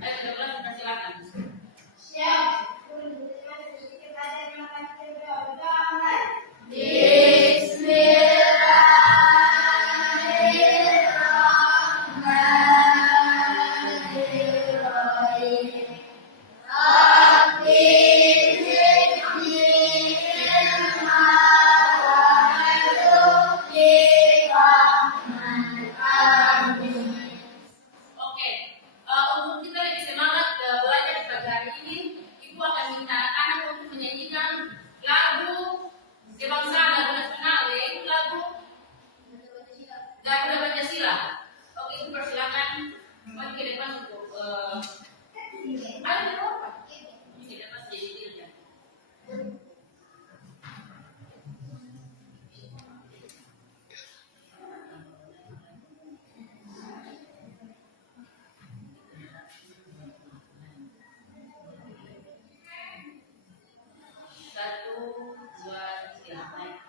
Ayo 13 silakan. Siap. Untuk kita lebih semangat belajar di pagi hari ini, Ibu akan minta anak-anak untuk menyanyikan lagu kebangsaan, lagu nasional, yaitu lagu Garuda Pancasila. Oke, Ibu persilakan maju ke depan untuk ayo apa? Ke depan jadi dia. Satu, dua, tiga, naik.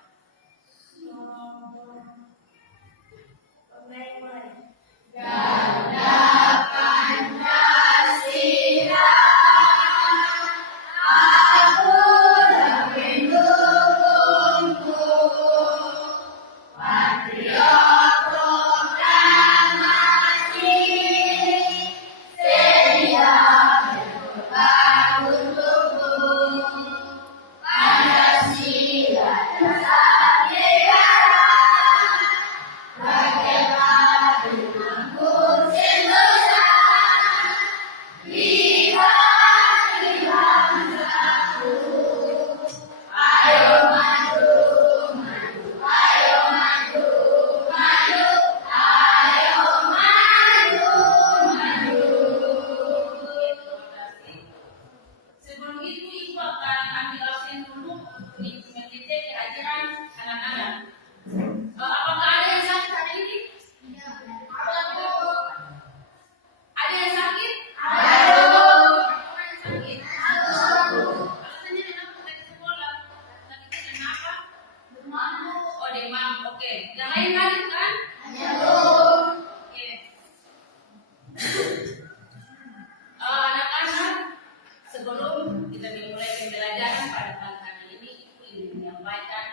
Sebelum itu, Ibu akan ambil absen dulu untuk mengikuti kehadiran anak-anak. Apakah ada yang sakit hari ini? Ada yang sakit? Ada yang sakit? Alasannya kenapa kita ke sekolah? Sakitnya kenapa? Demam. Oh, demam. Oke. Yang lain hadir kan? Oke. Anak-anak, sebelum kita memulai pembelajaran pada pagi hari ini, Ibu ingin menyampaikan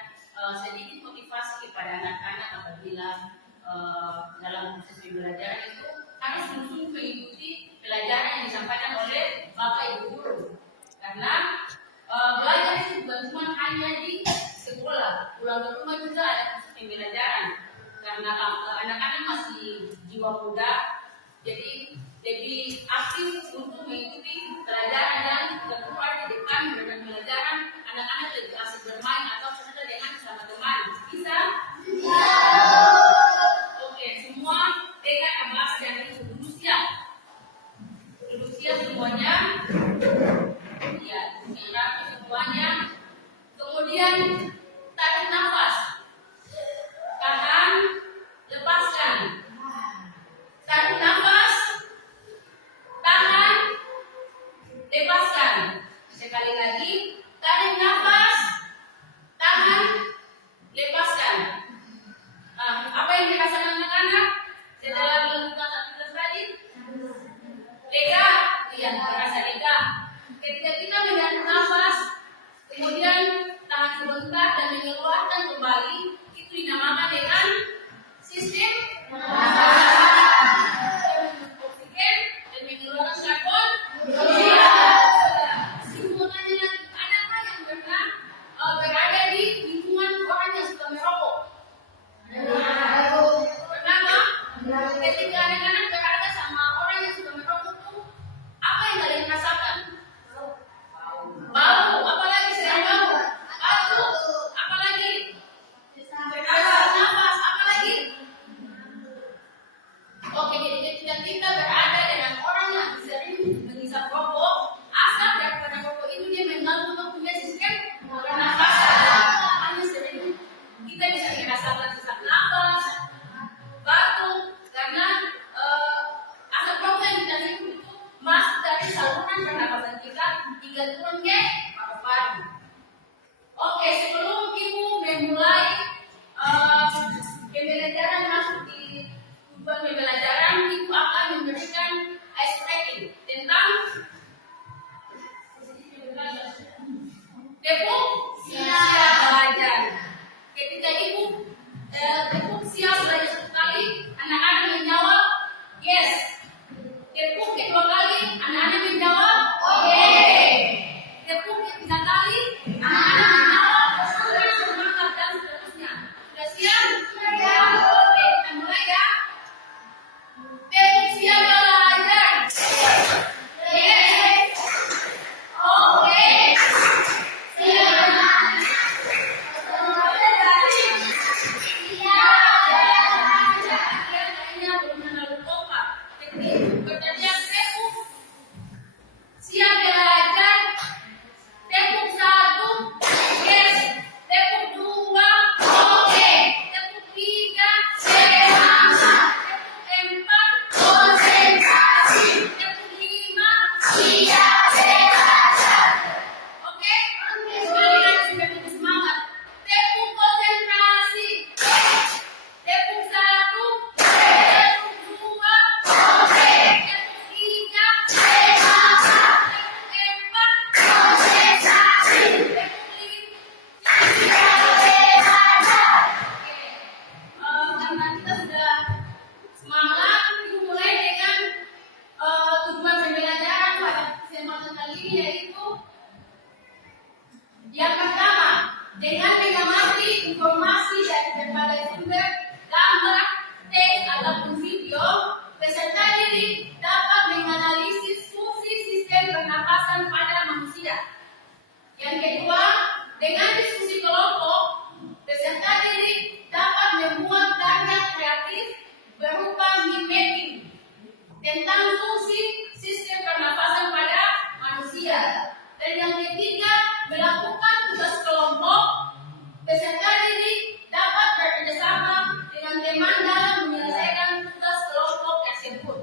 sedikit motivasi kepada anak-anak apabila dalam proses pembelajaran itu harus sungguh mengikuti pelajaran yang disampaikan oleh Bapak Ibu guru. Karena belajar itu bukan cuma hanya di sekolah, pulang ke rumah juga ada proses pembelajaran. Karena anak-anak masih jiwa muda, jadi lebih aktif untuk mengikuti pelajaran dan keluar di depan dengan pelajaran. Anak-anak lebih asik bermain atau sekedar dengan sama teman. Bisa? Oke, semua dengan ambas dan itu duduk siap. Duduk siap semuanya. Ya, siap semuanya. Kemudian tarik nafas. Tahan, lepaskan. Tarik nafas. Tahan, lepaskan. Sekali lagi, tarik nafas, tahan, lepaskan. Apa yang dirasakan anak-anak setelah melakukan aktivitas tadi? Lega? Iya, merasa lega. Ketika kita menarik nafas, kemudian tahan sebentar dan mengeluarkan kembali, itu dinamakan dengan sistem oksigen dan mengeluarkan karbon dioksida. Simpulkannya lagi, adakah yang pernah berada di lingkungan orang yang suka merokok? Pernah nggak? Ketika anak-anak berada sama orang yang suka merokok tuh, apa yang kalian rasakan? Bau, apalagi selain bau? Batuk, apalagi? Nafas, apalagi? Oke, jadi ketika kita berada dengan orang yang sering menghisap rokok, asap daripada rokok itu dia mengganggu waktunya sistem pernafasan. Hanya sering kita bisa merasakan sesak nafas, batuk, karena asap rokok yang kita hirup itu masuk dari saluran pernafasan kita hingga turun ke paru-paru. Oke, sebelum Ibu memulai pembelajaran masuk di tujuan pembelajaran, Ibu akan memberikan ice breaking tentang tentang fungsi sistem pernafasan pada manusia. Dan yang ketiga, melakukan tugas kelompok. Peserta didik dapat bekerjasama dengan teman dalam menyelesaikan tugas kelompok tersebut.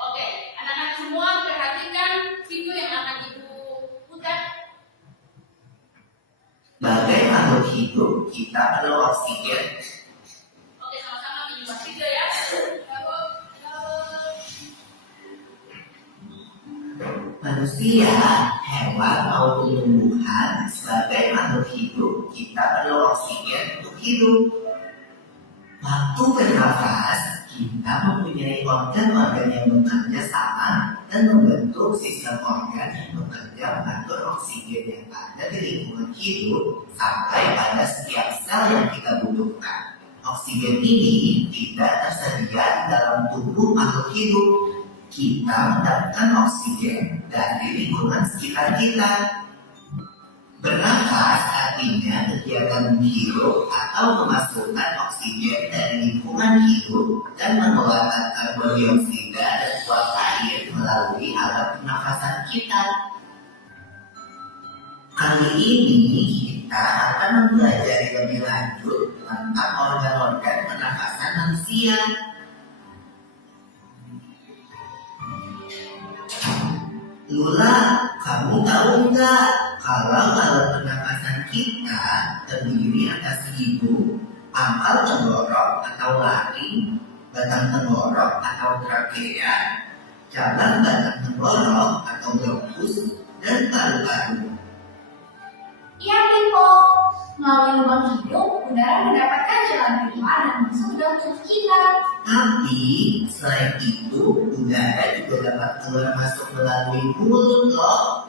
Oke, anak-anak semua perhatikan video yang akan Ibu putar. Sebagai makhluk hidup, kita perlu oksigen. Oke, sama-sama menyimak video ya. Manusia, hewan maupun tumbuhan, sebagai makhluk hidup, kita perlu oksigen untuk hidup. Waktu bernafas, kita mempunyai organ-organ yang bekerja sama dan membentuk sistem organ yang bekerja mengatur oksigen yang ada di lingkungan hidup sampai pada setiap sel yang kita butuhkan. Oksigen ini tidak tersedia di dalam tubuh makhluk hidup. Kita mendapatkan oksigen dari lingkungan sekitar kita. Bernafas artinya kegiatan menghirup atau memasukkan oksigen dari lingkungan hidup dan mengeluarkan karbon dioksida dan uap air melalui alat pernafasan kita. Kali ini kita akan mempelajari lebih lanjut tentang organ-organ pernafasan manusia. Lula, kamu tahu nggak kalau alat pernafasan kita terdiri atas hidung, pangkal tenggorok atau laring, batang tenggorok atau trakea, cabang batang tenggorok atau bronkus, dan paru-paru. Iya, Pipo. Melalui lubang hidung, udara mendapatkan jalan keluar dan masuk dalam tubuh kita. Tapi selain itu, udara juga dapat keluar masuk melalui mulut loh.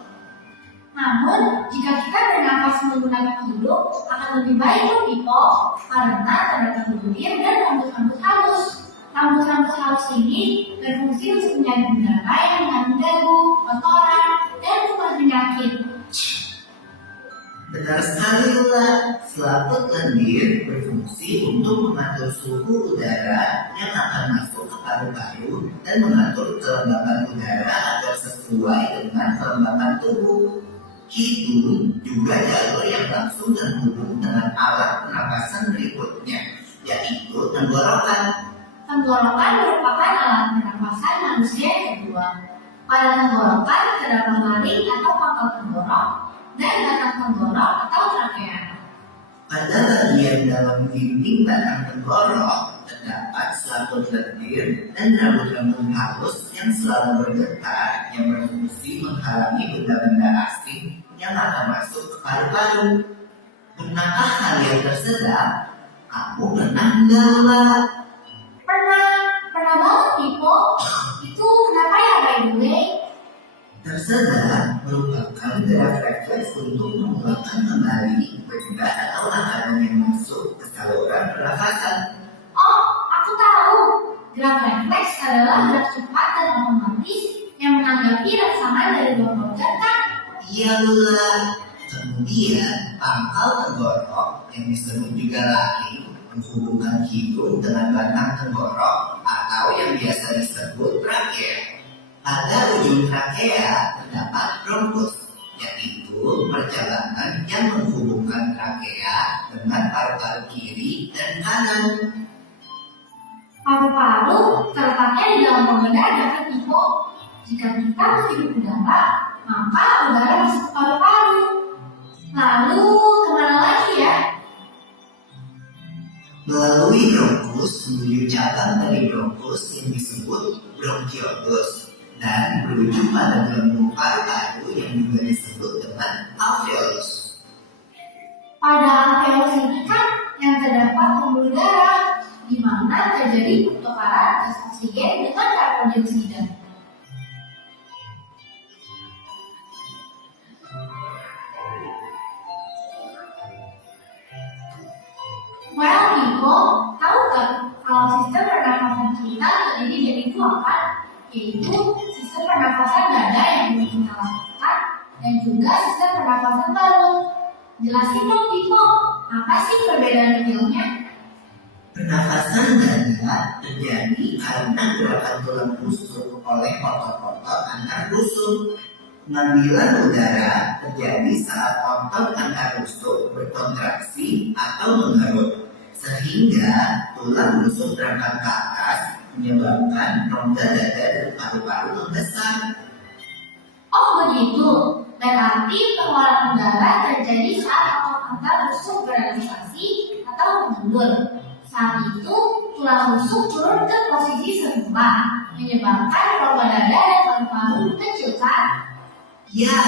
Namun, jika kita bernafas menggunakan hidung, akan lebih baik loh, Pipo. Karena terdapat bulir dan rambut-rambut halus. Rambut-rambut halus ini berfungsi untuk menyaring udara yang mengandung debu, kotoran, dan kuman penyakit. Benar sekali Lula, selaput lendir berfungsi untuk mengatur suhu udara yang akan masuk ke paru-paru dan mengatur kelembapan udara agar sesuai dengan kelembapan tubuh. Hidung juga jalur yang langsung terhubung dengan alat pernapasan berikutnya, yaitu tenggorokan. Tenggorokan merupakan alat pernapasan manusia yang kedua. Pada tenggorokan terdapat laring atau pangkal tenggorok dan batang tenggorok atau trakea. Pada bagian dalam dinding batang tenggorok terdapat selaput lendir dan rambut-rambut halus yang selalu bergetar yang berfungsi menghalangi benda-benda asing yang akan masuk ke paru-paru. Pernahkah kalian tersedak? Kamu pernah enggak? Pernah banget, Pipo. Itu kenapa ya, by the way? Tersedak merupakan gerak refleks untuk mengeluarkan kembali benda atau makanan yang masuk ke saluran pernafasan. Oh, aku tahu. Gerak refleks adalah gerak cepat dan otomatis yang menanggapi rangsangan dari luar organ, kan? Iya Lula. Kemudian pangkal tenggorok yang disebut juga laring menghubungkan hidung dengan batang tenggorok atau yang biasa disebut trakea. Pada ujung trakea terdapat bronkus, yaitu perjalanan yang menghubungkan trakea dengan paru-paru kiri dan kanan. Paru-paru terletaknya di dalam rongga dada, kan, Pipo? Jika kita menghirup udara, maka udara masuk ke paru-paru. Lalu kemana lagi ya? Melalui bronkus menuju cabang dari bronkus yang disebut bronkiolus dan berujung pada gelembung paru-paru yang juga disebut dengan alveolus. Pada alveolus ini kan yang terdapat pembuluh darah, di mana terjadi pertukaran gas oksigen dengan karbon dioksida. Well, Pipo, tahu gak kalau sistem pernafasan kita terdiri dari dua, kan? yaitu sistem pernafasan dada yang dulu kita lakukan dan juga sistem pernafasan paru. Jelasin dong Timo, apa sih perbedaan detailnya? Pernafasan dada terjadi karena gerakan tulang rusuk oleh otot-otot antar rusuk. Pengambilan udara terjadi saat otot antar rusuk berkontraksi atau mengerut, sehingga tulang rusuk berangkat ke atas menyebabkan rongga dada dan paru-paru membesar. Oh begitu, berarti pengeluaran udara terjadi saat otot antar rusuk berrelaksasi atau mengendur. Saat itu, tulang rusuk turun ke posisi semula, menyebabkan rongga dada dan paru-paru mengecilkan. Ya,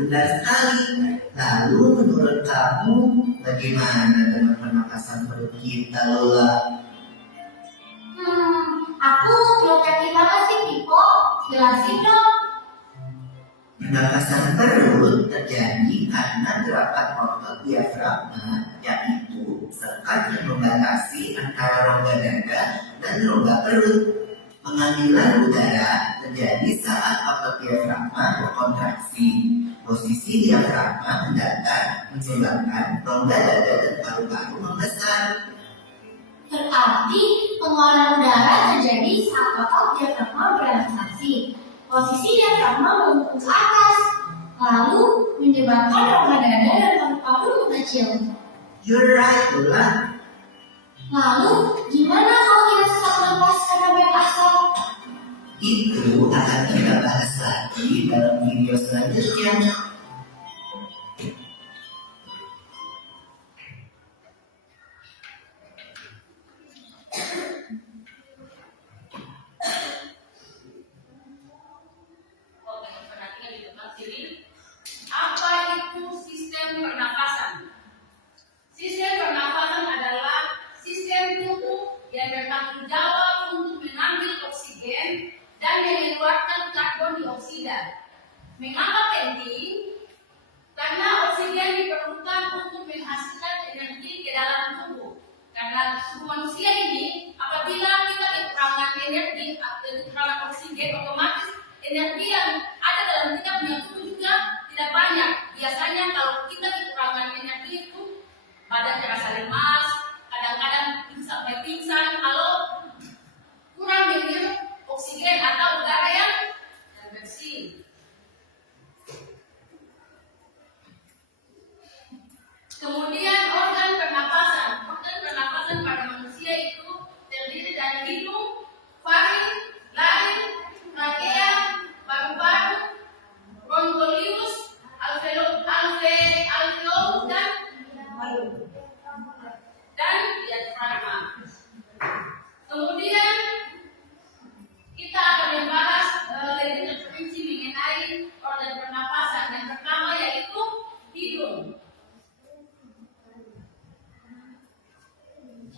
benar sekali. Lalu menurut kamu, bagaimana dengan pernapasan perut kita, Lola? Aku belum yakin banget sih, Pipo. Jelasin dong. Pernapasan perut terjadi karena gerakan otot diafragma, yaitu sekat yang membatasi antara rongga dada dan rongga perut. Pengambilan udara terjadi saat otot diafragma berkontraksi. Posisi diafragma mendatar menyebabkan rongga dada dan paru-paru membesar. Berarti pengeluaran udara terjadi saat otot diafragma berrelaksasi. Posisi diafragma membungkuk ke atas, lalu menyebabkan rongga dada dan paru-paru mengecil. You're right, Lola. Lalu, gimana kalau kita sesak napas karena banyak asap? Itu akan kita bahas lagi dalam video selanjutnya. Oke, perhatikan di depan sini. Apa itu sistem pernafasan? Sistem pernafasan adalah sistem tubuh yang bertanggung jawab untuk mengambil oksigen dan mengeluarkan karbon dioksida. Mengapa penting? Karena oksigen diperlukan untuk menghasilkan energi ke dalam tubuh. Karena tubuh manusia ini, apabila kita kekurangan energi atau kekurangan oksigen, otomatis energi yang ada dalam kita punya tubuh juga tidak banyak. Biasanya kalau kita kekurangan energi itu badan terasa lemas, kadang-kadang sampai pingsan kalau kurang menghirup oksigen atau udara yang bersih. Kemudian organ pernapasan. Organ pernapasan pada manusia itu terdiri dari hidung, faring, laring, trachea, paru-paru, broncholius, alveolus dan diafragma. Kemudian kita akan membahas lebih terperinci mengenai organ pernapasan. Yang pertama yaitu hidung.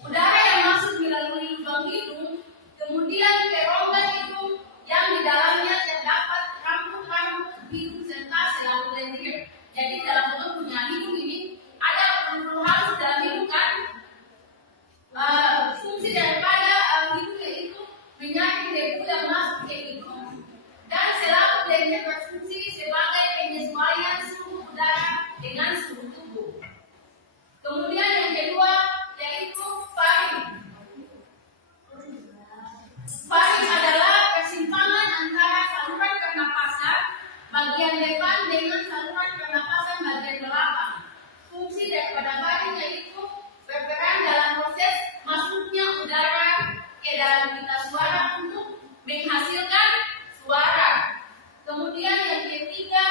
Udara yang masuk melalui lubang hidung, kemudian ke rongga hidung yang di dalamnya terdapat rambut-rambut hidung serta selaput lendir. Jadi dalam bentuk punya hidung ini ada pembuluh halus dalam hidung kan? Fungsi daripada hidung yaitu menyaring debu yang masuk ke hidung, dan selaput lendir berfungsi sebagai penyesuaian suhu udara dengan suhu tubuh. Kemudian yang kedua yaitu faring. Faring adalah persimpangan antara saluran pernapasan bagian depan dengan saluran pernapasan bagian belakang. Fungsi daripada faring yaitu berperan dalam proses masuknya udara ke dalam pita suara untuk menghasilkan suara. Kemudian yang ketiga,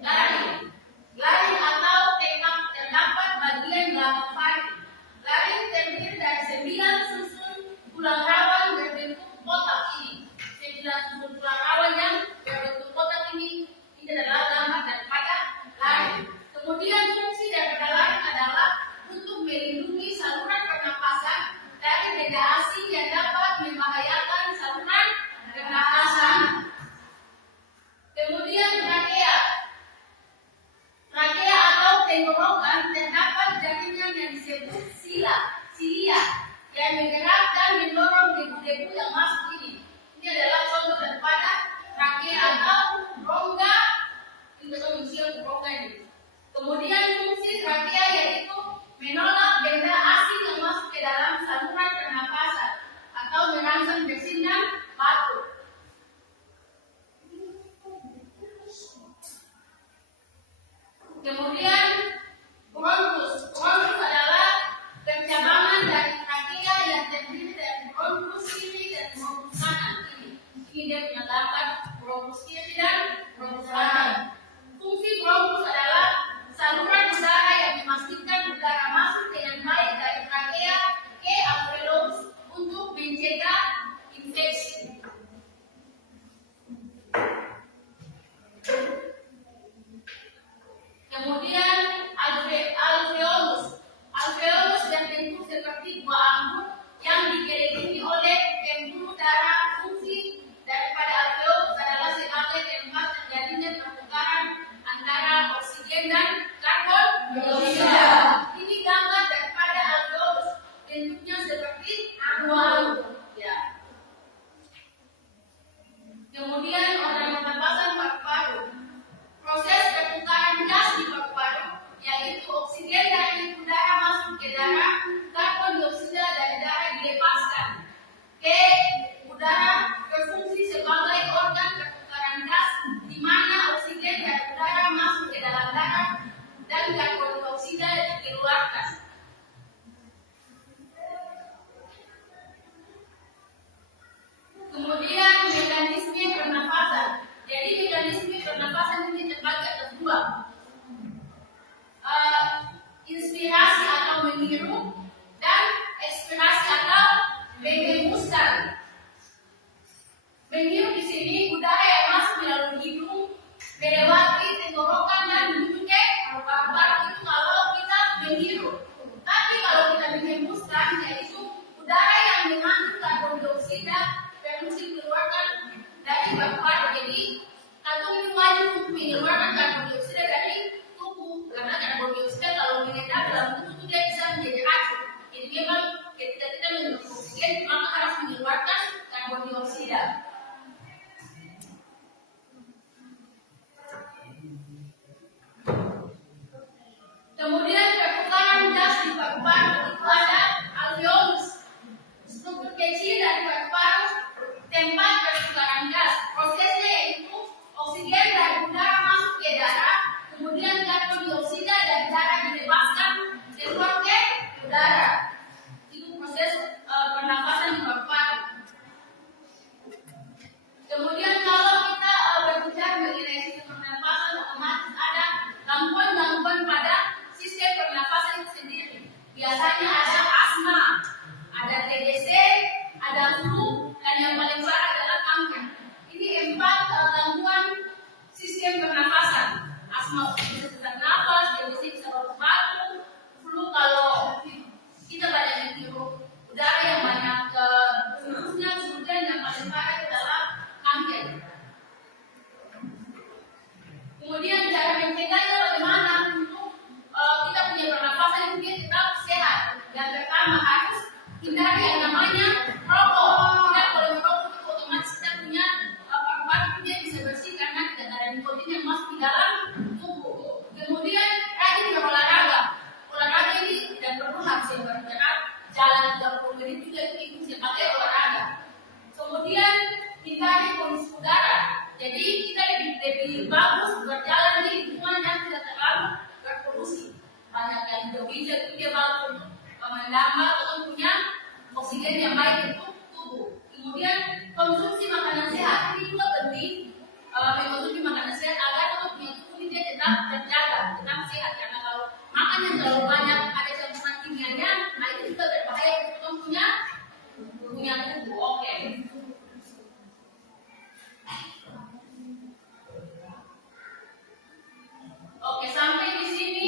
laring. Laring atau terdapat bagian belakang faring. Laring terdiri dari 9 susun tulang rawan berbentuk kotak ini. 9 susun tulang rawan yang berbentuk kotak ini adalah gambar daripada laring. Kemudian fungsi daripada laring adalah untuk melindungi saluran pernapasan dari benda asing yang dapat membahayakan saluran pernapasan. Kemudian trachea. Trachea atau tenggorokan terdapat jaringan yang disebut silia yang menggerak dan mendorong debu-debu yang masuk ini. dia punya gambar bronkus kiri dan bronkus kanan. Fungsi bronkus adalah saluran udara yang memastikan udara masuk dengan baik dari trachea ke alveolus untuk mencegah infeksi. Kemudian alveolus. Alveolus yang bentuk seperti buah anggur yang dikelilingi oleh pembuluh darah. Fungsi daripada alveolus adalah sebagai tempat terjadinya pertukaran antara oksigen dan karbon dioksida. Ini gambar daripada alveolus, bentuknya seperti buah anggur. Ya. Kemudian organ pernapasan paru-paru. Proses pertukaran gas di paru-paru yaitu oksigen dari udara masuk ke darah, karbon dioksida dari darah dilepaskan ke udara, berfungsi sebagai organ pertukaran gas di mana oksigen dari udara masuk ke dalam darah dan karbon dioksida dikeluarkan. Kemudian mekanisme pernapasan. Jadi mekanisme pernapasan ini terbagi atas dua. Inspirasi atau menghirup dan ekspirasi atau menghembuskan. Menghirup di sini udara yang masuk melalui hidung melewati tenggorokan dan menuju ke paru-paru, itu kalau kita menghirup. Tapi kalau kita menghembuskan yaitu udara yang mengandung karbon dioksida berfungsi dikeluarkan dari paru-paru. Jadi kantung ini wajib untuk mengeluarkan karbon dioksida dari tubuh, karena karbon dioksida kalau mengendap dalam tubuh dia bisa menjadi racun. Jadi memang ketika kita minum oksigen maka harus mengeluarkan karbon dioksida. Kemudian pertukaran gas di paru-paru itu ada alveolus, struktur kecil dari paru-paru tempat pertukaran gas. Prosesnya yaitu oksigen dari udara masuk ke darah, kemudian karbon dioksida dari darah dilepaskan keluar ke udara. Itu proses pernapasan di paru-paru. Kemudian kalau kita berbicara mengenai sistem pernapasan, otomatis ada gangguan-gangguan pada sistem pernapasan itu sendiri. Biasanya ada asma, ada TBC, ada flu, dan yang paling parah adalah kanker. Ini 4 gangguan sistem pernapasan. Asma bisa sesak nafas, TBC bisa batuk-batuk, flu kalau kita banyak menghirup udara yang banyak virusnya, kemudian yang paling parah adalah kanker. Kemudian cara mencegahnya bagaimana untuk kita punya pernapasan yang dia tetap sehat. Yang pertama harus hindari yang namanya rokok. Kita kalau merokok itu otomatis kita punya paru-paru dia bisa bersih karena tidak ada nikotin yang masuk di dalam tubuh. Kemudian rajin berolahraga. Olahraga ini tidak perlu harus yang bergerak jalan 30 menit juga itu bisa pakai olahraga. Kemudian hindari polusi udara. Jadi kita lebih bagus berjalan di lingkungan yang tidak terlalu berpolusi. Banyak yang hijau-hijau itu dia bagus untuk menambah atau punya oksigen yang baik untuk tubuh. Kemudian konsumsi makanan sehat ini juga penting. Mengkonsumsi makanan sehat agar untuk punya tubuh ini dia tetap terjaga, tetap sehat. Karena kalau makan yang terlalu banyak ada campuran kimianya, nah itu juga berbahaya untuk punya tubuh. Oke. Oke, sampai di sini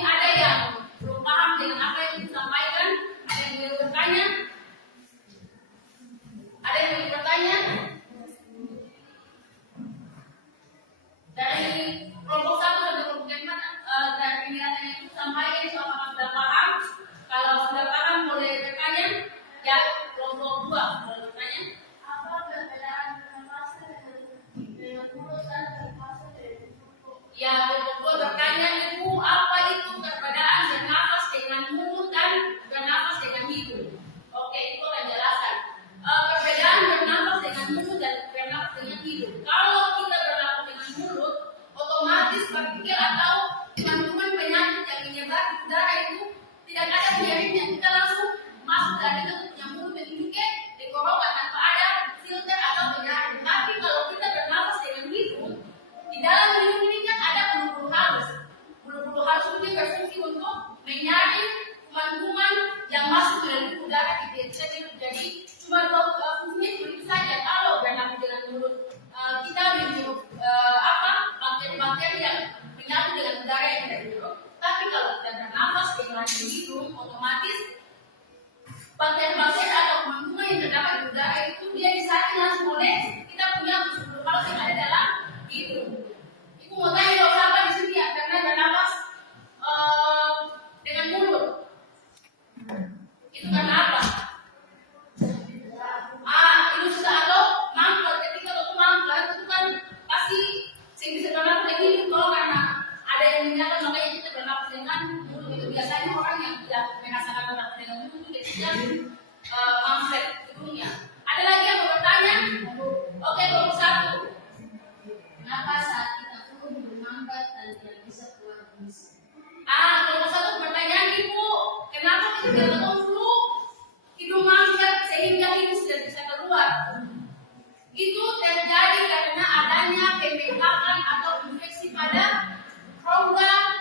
ada yang belum paham dengan apa yang disampaikan, ada yang ingin bertanya? Ada yang ingin bertanya? Dari kelompok 1 sampai kelompok 4 dari penjelasan yang disampaikan itu apakah sudah paham? Kalau sudah paham boleh bertanya. Ya, kelompok 2 boleh bertanya. Apa perbedaan pernapasan dengan mulut dan pernapasan dengan tubuh? Ya, kelompok 2 bertanya itu apa itu perbedaan bernafas dengan mulut dan bernafas dengan hidung. Oke, itu akan jelaskan. Perbedaan bernafas dengan mulut dan bernafas dengan hidung. Kalau kita bernafas dengan mulut, otomatis partikel atau kuman-kuman penyakit yang menyebar di udara itu tidak ada penyakitnya, kita langsung masuk dan kita punya mulut menunjukkan tenggorokan tanpa ada filter atau penyakit. Tapi kalau kita bernafas dengan hidung, di dalam hidung ini kan ada bulu-bulu halus. Bulu-bulu halus itu berfungsi untuk menyaring kuman-kuman yang masuk ke dalam udara kita. Jadi cuma fungsinya itu saja. Kalau bernafas dengan mulut, kita menghirup bakteri-bakteri yang menyatu dengan udara yang kita hirup. Tapi kalau kita bernafas dengan hidung, otomatis bakteri-bakteri atau kuman-kuman yang terdapat di udara itu dia disaring langsung oleh kita punya bulu-bulu halus yang ada dalam hidung. Ibu mau tanya kalau sahabat di sini ya, karena bernafas dengan mulut. Itu karena apa? Itu sudah atau mangkal. Ketika waktu mangkal itu kan pasti saya bisa bernafas dengan hidung. Kalau karena ada yang menyatakan makanya kita bernafas dengan mulut. Itu biasanya orang yang tidak merasakan bernafas dengan mulut itu dia pamflet hidungnya. Ada lagi yang mau bertanya? Oke, kelompok 1. Kenapa saat kita perlu bermangkat dan tidak bisa keluar bisnis? Kelompok 1 pertanyaan Ibu, kenapa kita tidak tahu flu hidung mangkat sehingga hidung tidak bisa keluar? Itu terjadi karena adanya pembengkakan atau infeksi pada rongga apa?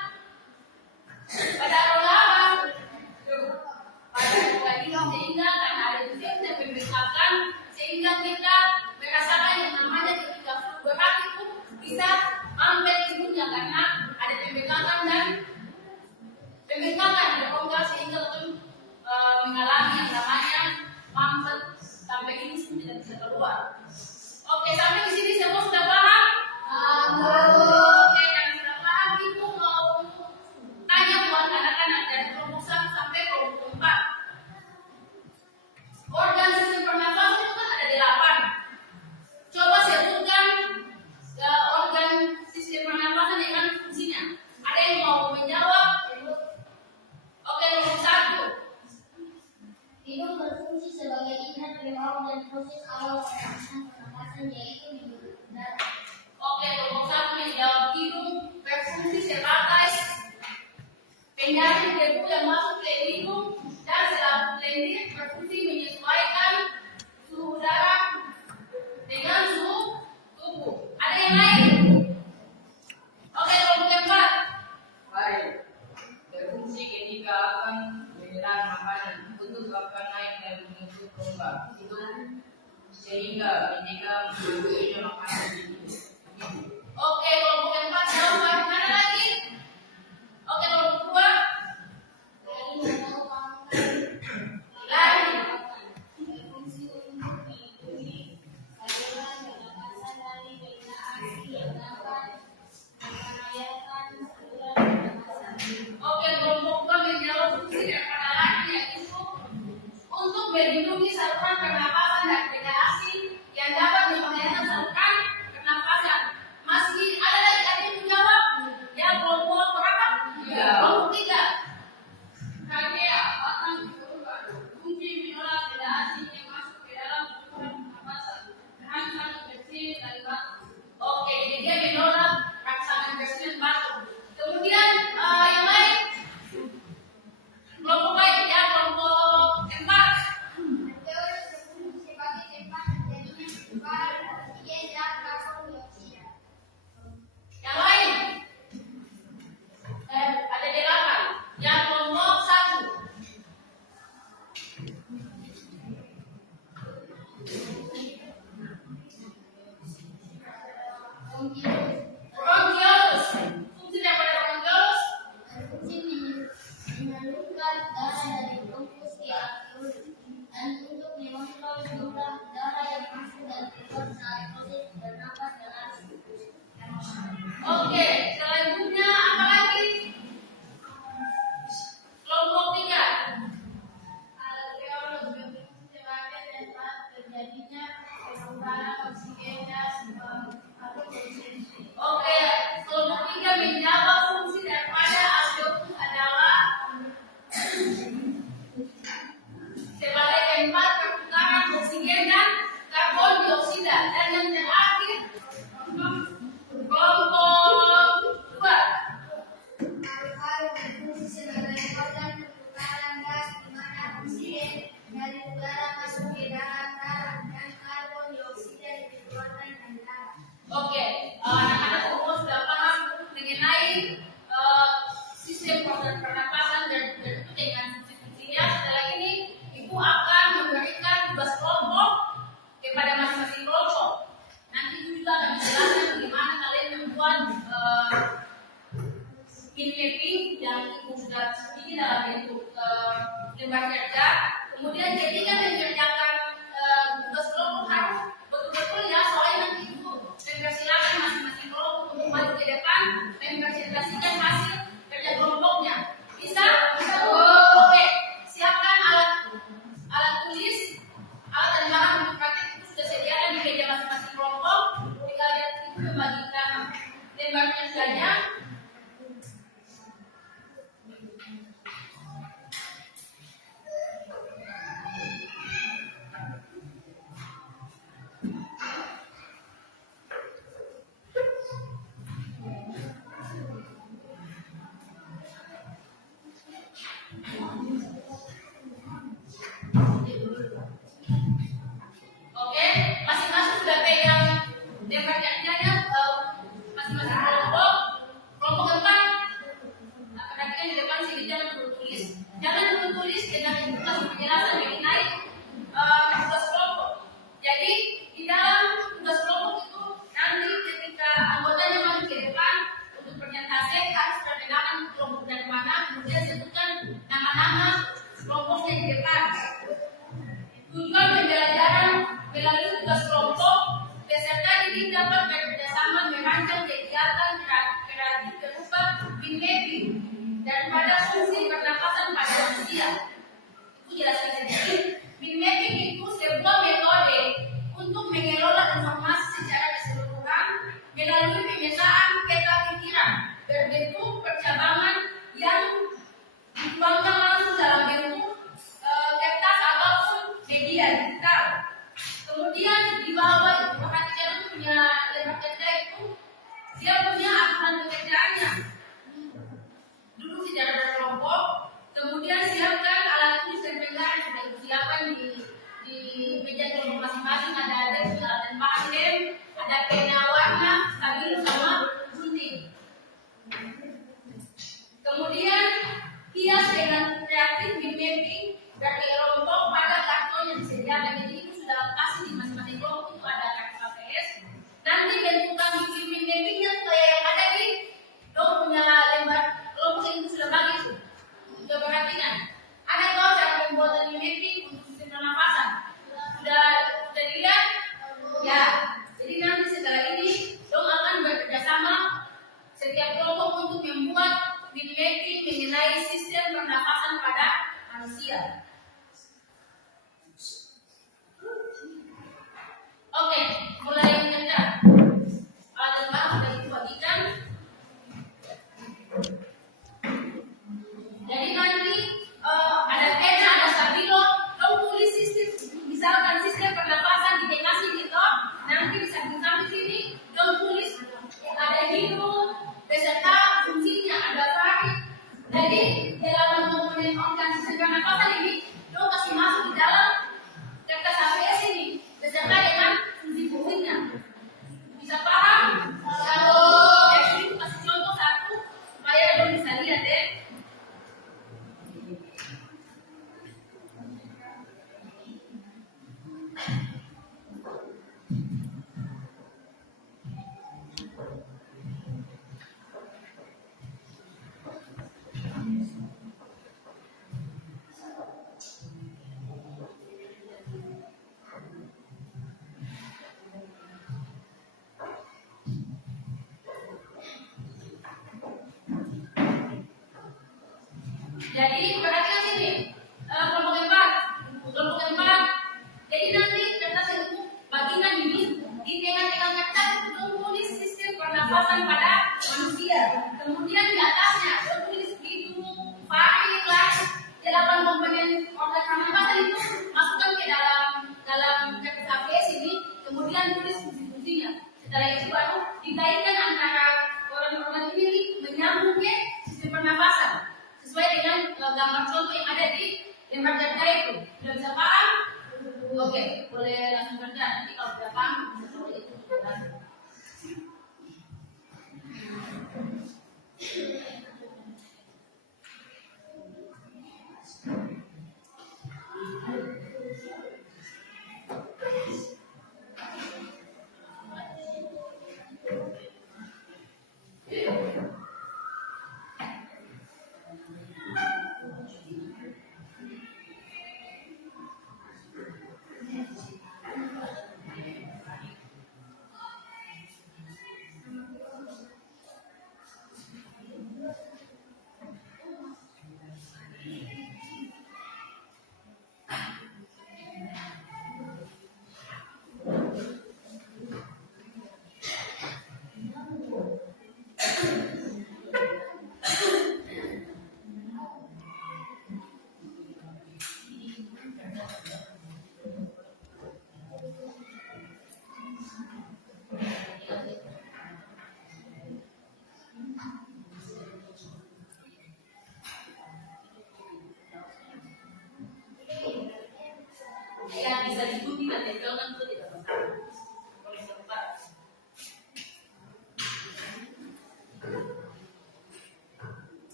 Pada rongga hidung, sehingga karena ada infeksi dan pembengkakan sehingga kita merasakan yang namanya ketika flu berat itu bisa mampet hidungnya karena ada pembengkakan di rongga sehingga itu mengalami yang namanya mampet sampai hidung tidak bisa keluar. Oke, sampai di sini semua sudah paham? Oke, karena sudah paham itu mau tanya buat anak-anak dari kelompok 1 sampai kelompok 4. Organ sistem pernafasan itu kan ada 8. Coba sebutkan organ sistem pernafasan dengan fungsinya. Ada yang mau menjawab? Oke, nomor 1. Hidung berfungsi sebagai inlet pembawa dan proses awal pernafasan yaitu di udara. Oke, nomor 1 menjawab hidung berfungsi sebagai penyaring debu yang masuk ke hidung dan selaku lendir berfungsi menyesuaikan suhu udara dengan suhu tubuh. Ada yang lain? Oke, nomor 4. Baik, berfungsi ketika akan menelan makanan untuk akan naik dan menutup rongga itu sehingga ketika menyebutnya makanan itu. Oke, kelompok 4 jawab mana lagi? Oke, kelompok 2. Lari. Berfungsi untuk melindungi saluran pernafasan dari aksi yang dapat membahayakan saluran pernafasan. Oke, kelompok 2 menjawab fungsi daripada lari yaitu untuk melindungi saluran pernapasan dari benda asing yang dapat membahayakan saluran pernapasan. Masih ada lagi yang menjawab? Ya, kelompok berapa? Tiga. Kelompok 3. Karena akan fungsi menolak benda asing yang masuk ke dalam saluran pernapasan. Rangsangan bersih dari batu. Oke, jadi dia menolak rangsangan bersih dan batu. Kemudian yang lain, kelompok lain ya, kelompok 4. Teori berfungsi sebagai tempat terjadinya pertukaran oksigen dan karbon dioksida. Yang lain ada 8. Yang kelompok 1. Bronkiolus. Fungsi daripada bronkiolus Berfungsi menyalurkan darah dari bronkus ke alveolus dan untuk mengontrol jumlah darah yang masuk dan keluar saat proses bernafas dan aksi. Oke, selanjutnya apa lagi? Kelompok 3. Alveolus berfungsi sebagai tempat terjadinya perubahan oksigen dan karbon dioksida. Oke, kelompok 3 menjawab fungsi daripada alveolus adalah sebagai tempat pertukaran oksigen dan karbon dioksida. Dan yang terakhir, kelompok 2. Kemudian jadi kan mengerjakan tugas kelompok harus betul-betul ya, soalnya nanti itu mempersilakan masing-masing kelompok untuk maju ke depan mempresentasikan hasil kerja kelompoknya. Bisa? Oke. Siapkan alat tulis, alat dan bahan untuk praktik itu sudah sediakan di meja masing-masing kelompok. Tinggal lihat itu membagikan lembarnya saja. Oke, masing-masing sudah pegang lembar kerjanya, masing-masing kelompok. Kelompok keempat, perhatikan di depan sini jangan dulu tulis, dengan kasih penjelasan mengenai tugas kelompok. Jadi di dalam tugas kelompok itu nanti ketika anggotanya maju ke depan untuk presentasi harus perkenalkan kelompok dari mana, kemudian sebutkan nama-nama kelompoknya di depan. Tujuan pembelajaran melalui tugas kelompok, peserta ini dapat bekerjasama merancang kegiatan kreatif berupa mind mapping daripada fungsi pernapasan pada manusia. Itu jelaskan sedikit. Mind mapping itu sebuah metode untuk mengelola informasi secara keseluruhan melalui pemetaan peta pikiran berbentuk percabangan yang dituangkan langsung dalam bentuk kertas ataupun media digital. Kemudian di bawah itu perhatikan punya lembar kerja itu dia punya aturan pekerjaannya. Duduk secara berkelompok, kemudian siapkan alat tulis dan penggara yang sudah disiapkan di meja kelompok masing-masing. Ada alat dan bahan lem, ada pena warna, stabilo sama gunting. Kemudian hias dengan kreatif mind mapping dari kelompok pada karton yang disediakan. Jadi itu sudah kasih di masing-masing kelompok itu ada kartu KPS. Nanti bentukan bikin mind mappingnya kayak yang ada di dong punya lembar kelompok itu sudah bagi itu. Sudah perhatikan. Ada tahu cara pembuatan mind mapping untuk sistem pernapasan? Sudah dilihat? Ya. Jadi nanti setelah ini dong akan bekerjasama setiap kelompok untuk membuat mind mapping mengenai sistem pernapasan pada manusia. Oke, mulai kerja. Alat bahan sudah dibagikan. Jadi nanti ada pena, ada stabilo, dong tulis sistem, misalkan sistem pernapasan dikasih gitu. Nanti di samping sini dong tulis ada hidup, beserta fungsinya, ada farid. Jadi dalam komponen organ sistem pernapasan ini dong kasih masuk di dalam kertas ABS ini beserta dengan fungsi-fungsinya. Bisa paham? Kalau itu kasih contoh satu supaya dong bisa lihat ya. Jadi perhatikan sini kelompok keempat. Jadi nanti kertas itu bagian ini di tengah-tengah kertas dong tulis sistem pernapasan pada manusia. Kemudian di atasnya dong tulis hidung, farid, las, 8 komponen organ pernapasan itu masukkan ke dalam kertas ABS ini. Kemudian tulis fungsi-fungsinya. Setelah itu baru dikaitkan antara organ-organ ini menyambung ke sistem pernapasan sesuai dengan gambar contoh yang ada di lembar kerja itu. Sudah bisa paham? Oke, boleh langsung kerja. Nanti kalau sudah paham, bisa coba itu.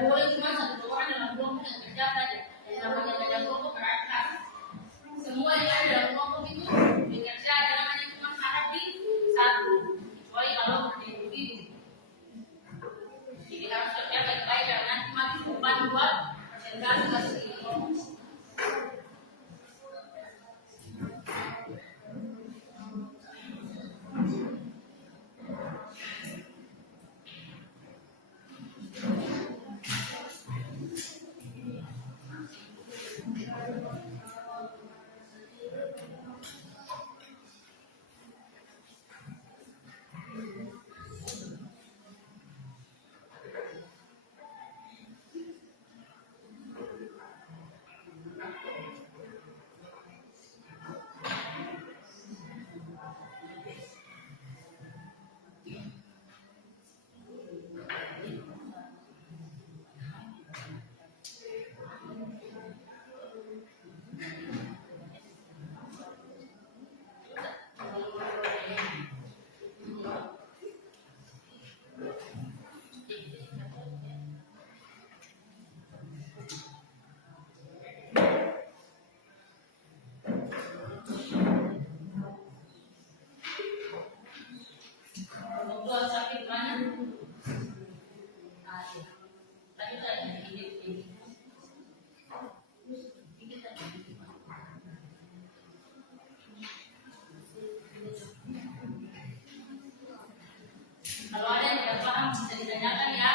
Dan boleh cuma satu orang dalam kelompok yang kerja saja. Yang namanya kerja kelompok berarti kan semua yang ada dalam kelompok itu bekerja, jangan hanya cuma harap di satu. Kecuali kalau individu. Jadi harus kerja baik-baik dan nanti mati beban buat organisasi di kelompok. Kebetulan sakit mana? Tadi ini. Kalau ada yang tidak paham bisa ditanyakan ya.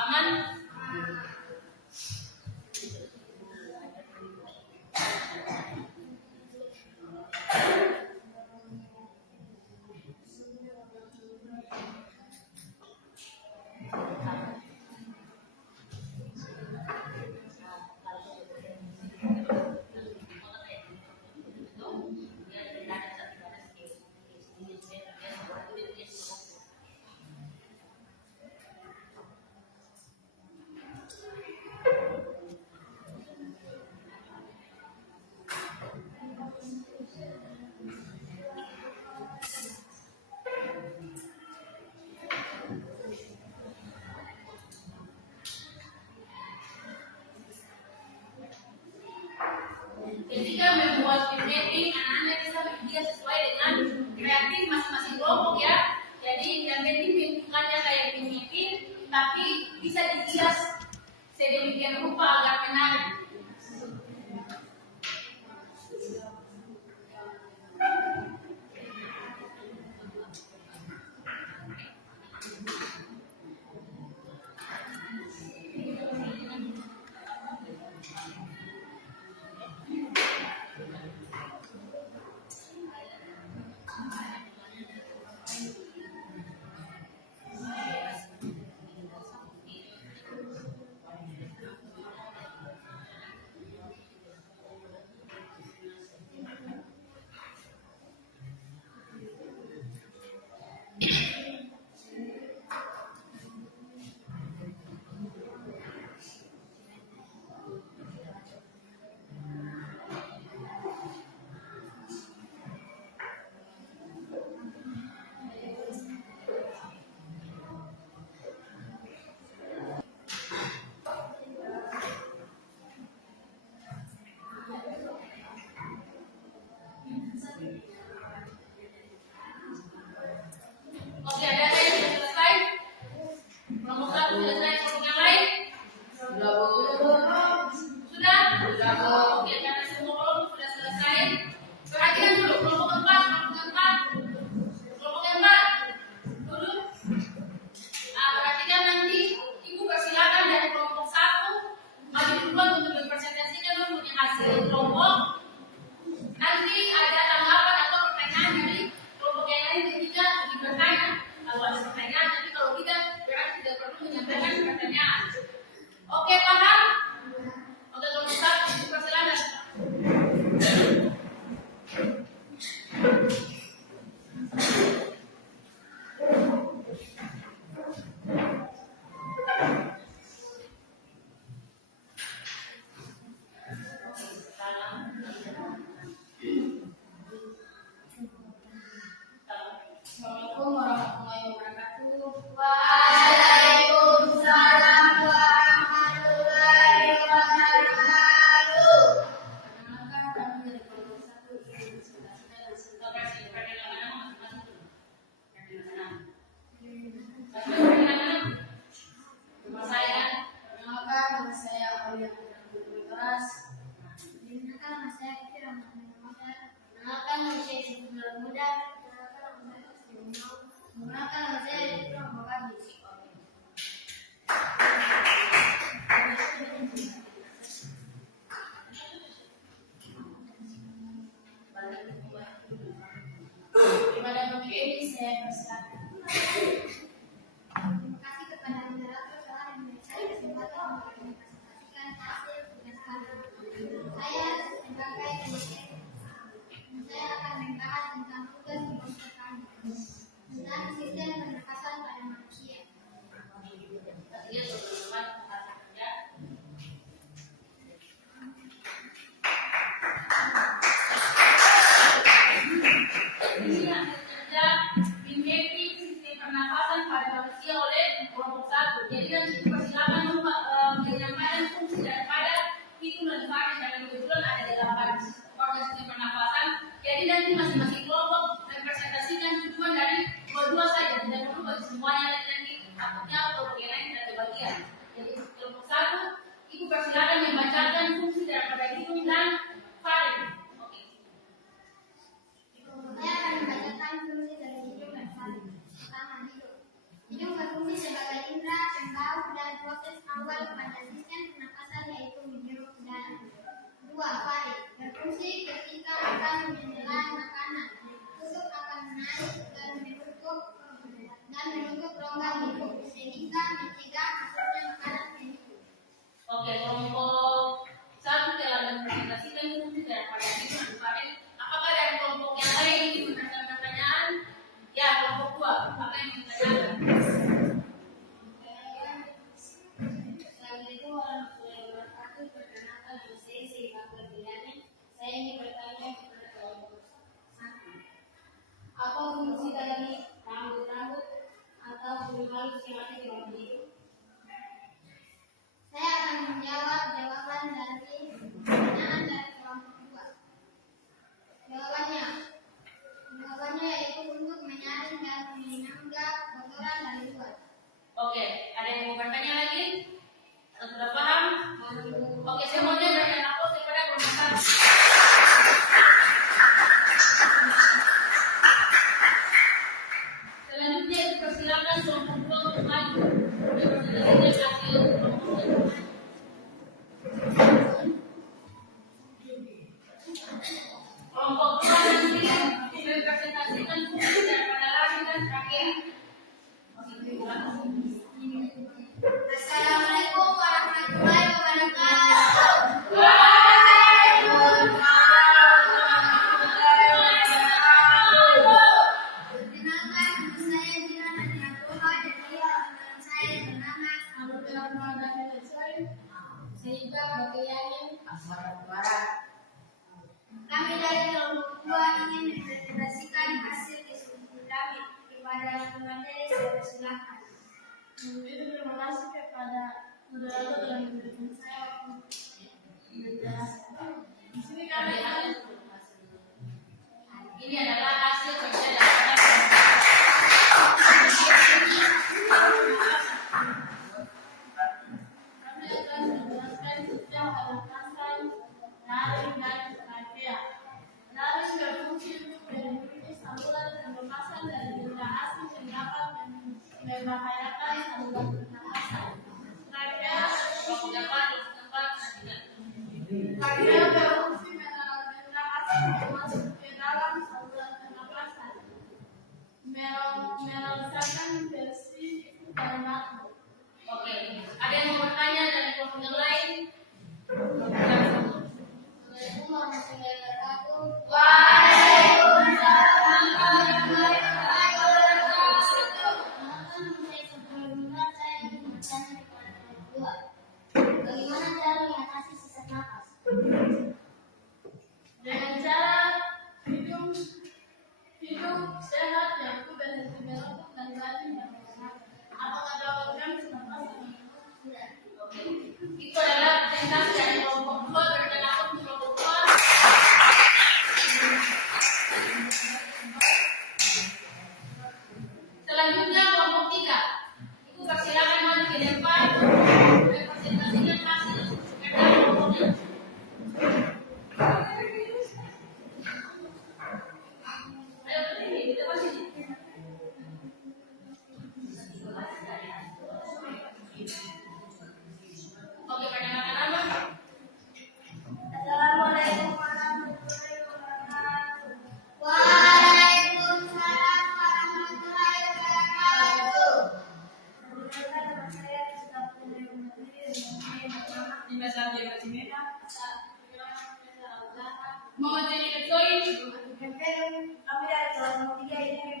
Aman? Ketika membuat tim mapping, anak-anak bisa bekerja sesuai dengan kreatif masing-masing kelompok ya. Jadi yang penting bukannya kayak tim mapping, tapi bisa dihias sedemikian rupa agar menarik. proses awal pada sistem pernapasan yaitu menghirup udara. 2. Faring berfungsi ketika akan menelan makanan. Tutup akan menarik dan menutup rongga hidup sehingga mencegah masuknya makanan ke hidup. Oke, kelompok satu telah mempresentasikan fungsi daripada hidup faring. Apakah dari kelompok yang lain ingin menanyakan pertanyaan? Ya, kelompok 2, apa yang ditanyakan? Assalamualaikum warahmatullahi wabarakatuh. Perkenalkan nama saya Syifa Fadliani. Saya ingin bertanya kepada kelompok 1. Apa fungsi dari rambut-rambut atau bulu halus yang ada di dalam hidup? Saya akan menjawab jawaban dari pertanyaan dari kelompok 2. Jawabannya yaitu untuk menyaring dan menangkap kotoran dari luar. Oke, ada yang mau bertanya lagi? Atau sudah paham? Oke, saya mau berikan aplaus kepada kelompok 1. Selanjutnya dipersilakan kelompok 2 untuk maju. Dipersilakan hasil kelompok 1. Kelompok 2 nanti mempresentasikan fungsi daripada lari dan terakhir. Assalamualaikum warahmatullahi wabarakatuh. Perkenalkan, nama saya Jiran Hadi Abdullah dan teman saya bernama Abdul Rahman sehingga bagiannya kami dari kelompok 2 ingin mempresentasikan hasil diskusi kami kepada materi. Saya persilahkan. Terima kasih kepada saudara telah memberikan saya waktu menjelaskan. Di sini kami Ini adalah hasil kerja daripada akan menjelaskan sistem pernapasan daring dan terakhir. Daring berfungsi untuk melindungi saluran pernapasan dari benda asing yang dapat membahayakan saluran pernapasan. Terakhir berfungsi menahan benda asing yang masuk ke dalam saluran pernapasan, melesatkan infeksi dan batuk. Oke, ada yang mau bertanya dari kelompok yang lain? Assalamualaikum warahmatullahi wabarakatuh. Waalaikumsalam warahmatullahi wabarakatuh. Saya ingin bertanya kepada kelompok 2. Bagaimana cara mengatasi sesak napas? Dengan cara hidup sehat yang berhenti merokok dan rajin berolahraga. Apakah jawaban senapas? Tidak. Oke, itu adalah presentasi dari kelompok 2. Berikan aplaus untuk kelompok 2. Selanjutnya kelompok 3. Ibu persilakan maju ke depan. Representasikan hasil kerja kelompoknya. Ayo berdiri, kita masih. Oke, perkenalkan nama. Assalamualaikum warahmatullahi wabarakatuh. Waalaikumsalam warahmatullahi wabarakatuh. Perkenalkan, nama saya Rizka Putri Mau jadi kecoy? Kami dari kelompok 3 ini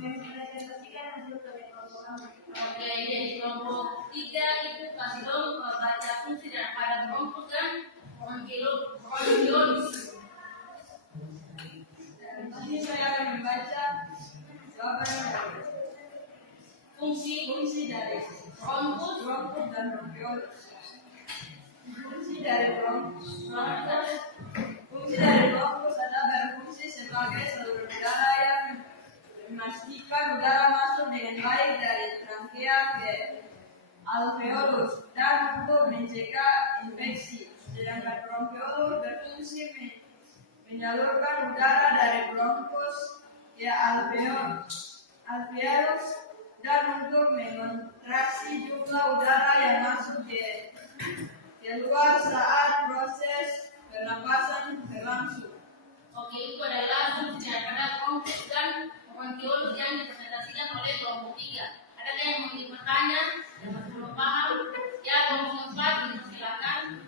mempresentasikan hasil kerja kelompok kami. Oke, jadi kelompok 3 itu kasih dong baca fungsi daripada bronkus dan bronkiolus. Ini saya akan membaca jawaban Fungsi dari bronkus, dan bronkiolus. Fungsi dari bronkus adalah berfungsi sebagai saluran udara yang memastikan udara masuk dengan baik dari trachea ke alveolus dan untuk mencegah infeksi. Sedangkan bronkiolus berfungsi menyalurkan udara dari bronkus ke alveolus dan untuk mengontraksi jumlah udara bertanya, dapat belum paham? Ya, mau mengempat, silakan.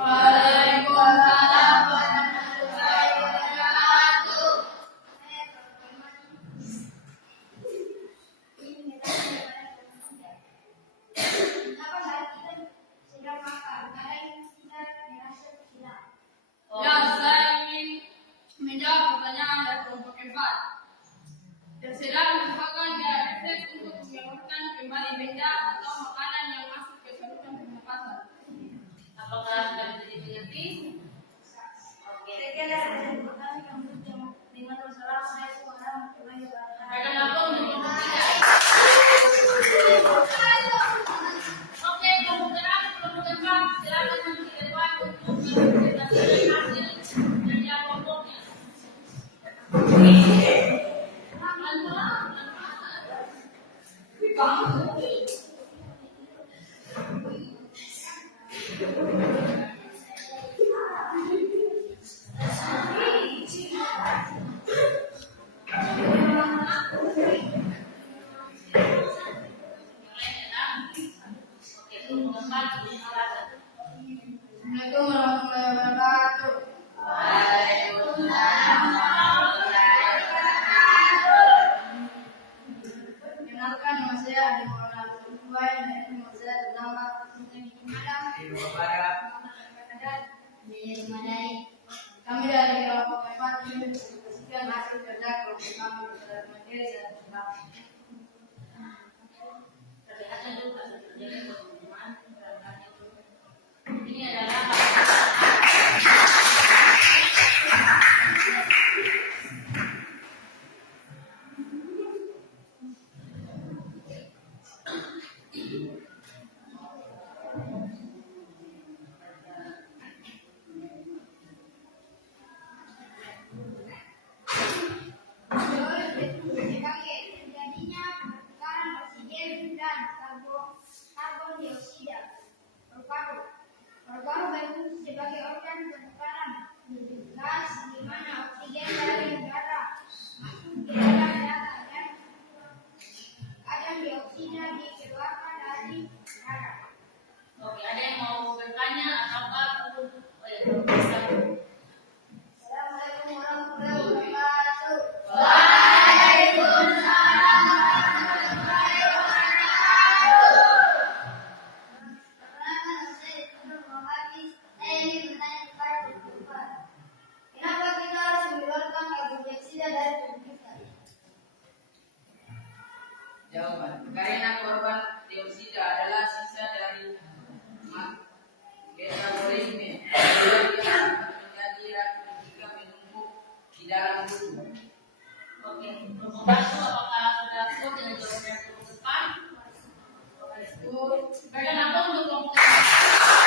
Waalaikumsalam warahmatullahi wabarakatuh. Ya, saya ingin menjawab pertanyaan dari kelompok 4. Tersedia merupakan refleks untuk menyalurkan kembali benda atau makanan yang masuk ke saluran pernapasan. Apakah sudah bisa dimengerti? Oke. Rekan apa untuk kelompok 3? Oke, kelompok 4, silakan maju ke depan untuk mempresentasikan hasil kerja kelompoknya. Assalamualaikum warahmatullahi wabarakatuh. Kenalkan, nama saya Adi Maulana Tuan dan nama saya bernama Kami dari kelompok 4 ingin mempresentasikan hasil kerja kelompok kami bersama materi dan tentang Ini adalah terjadinya pertukaran oksigen dan karbon dioksida paru-paru. Paru-paru berfungsi sebagai organ pertukaran gas di mana oksigen dari udara masuk ke dalam darah dan karbon dioksida dikeluarkan dari darah. Oke, ada yang mau bertanya ataukah Assalamualaikum warahmatullahi wabarakatuh. Perkenalkan, saya Nur Muhammad. Saya ingin bertanya kepada Bapak, kenapa kita harus mengeluarkan karbon dioksida dari tubuh kita? jawaban. Karena korban dioksida adalah sisa dari metabolisme yang menjadi racun jika menumpuk di dalam tubuh. Oke, kelompok 1 apakah sudah cukup dengan jawaban kelompok depan? Rekan apa untuk kelompok 4.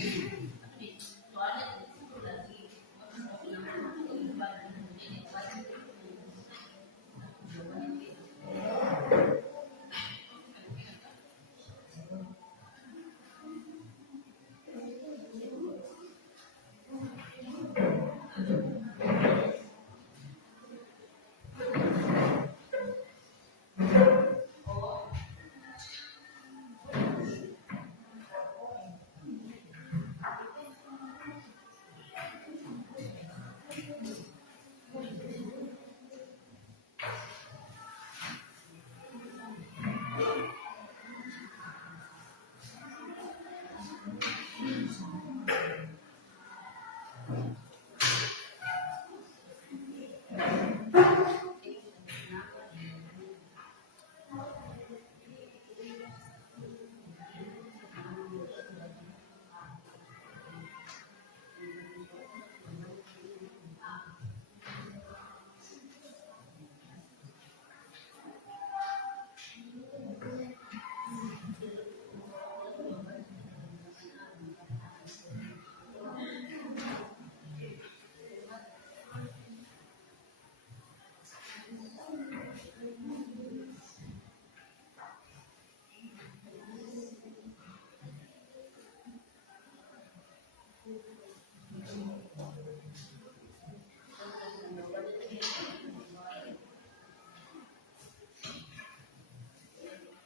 Soalnya itu lagi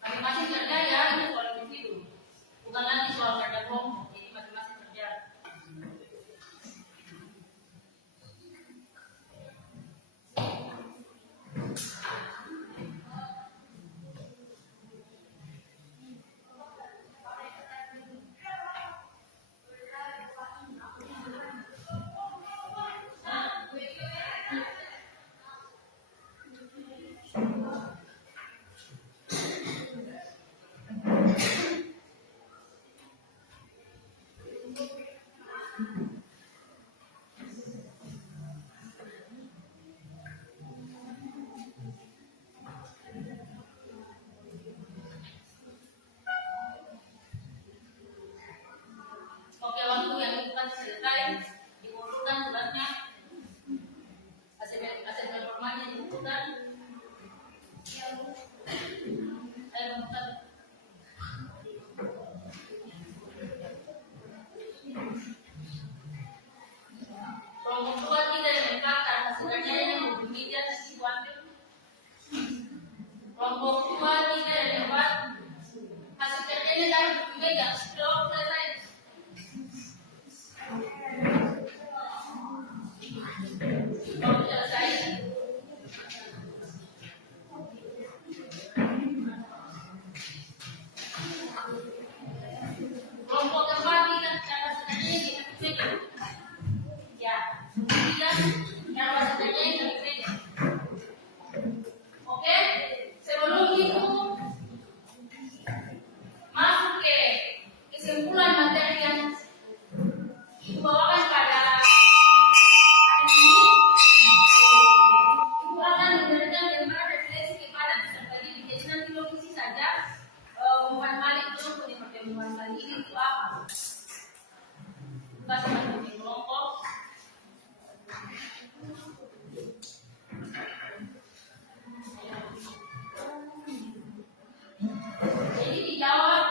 kami masih kerja ya, ini soal individu, bukan lagi soal kerja kelompok, ini masing-masing kerja. Oke, waktu yang bukan selesai dikumpulkan suratnya, hasil performanya dikumpulkan. Ayo bukan. Kelompok 2 tidak yang mengatakan hasil kerjanya yang menghubungi dia sisi kuantum. Kelompok 2 tidak yang membuat hasil kerjanya dari meja kelompok selesai. Kelompok selesai. Kelompok keempat tidak cara kerjanya di meja. Ya, tidak cara kerjanya di meja. Oke, sebelum itu masuk ke kesimpulan materi yang dibawakan pada hari ini. Ibu akan memberikan bagaimana refleksi kepada peserta didik. Jadi nanti lokasi saja umpan balik dulu di pertemuan kali ini itu apa? Bukan seperti kelompok. Jadi dijawab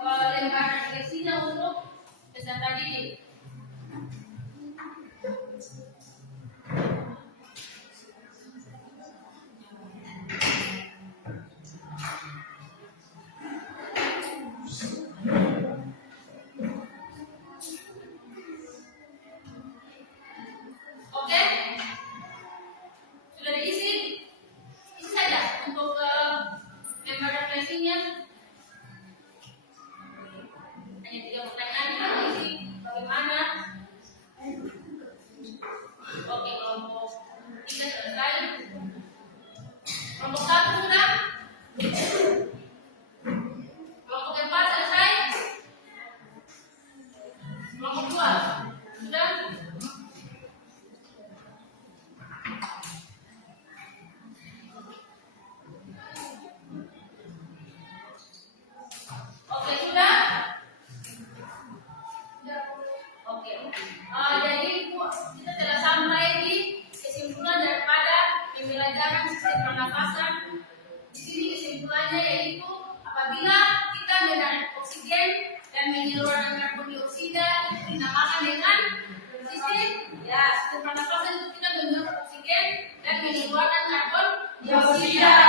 lembaran refleksinya untuk peserta didik. Oke, sudah diisi, isi saja untuk lembaran refleksinya. Hanya 3 pertanyaan yang diisi. Bagaimana mengeluarkan karbon dioksida itu dinamakan dengan sistem pernapasan itu kita menggunakan oksigen dan mengeluarkan karbon dioksida.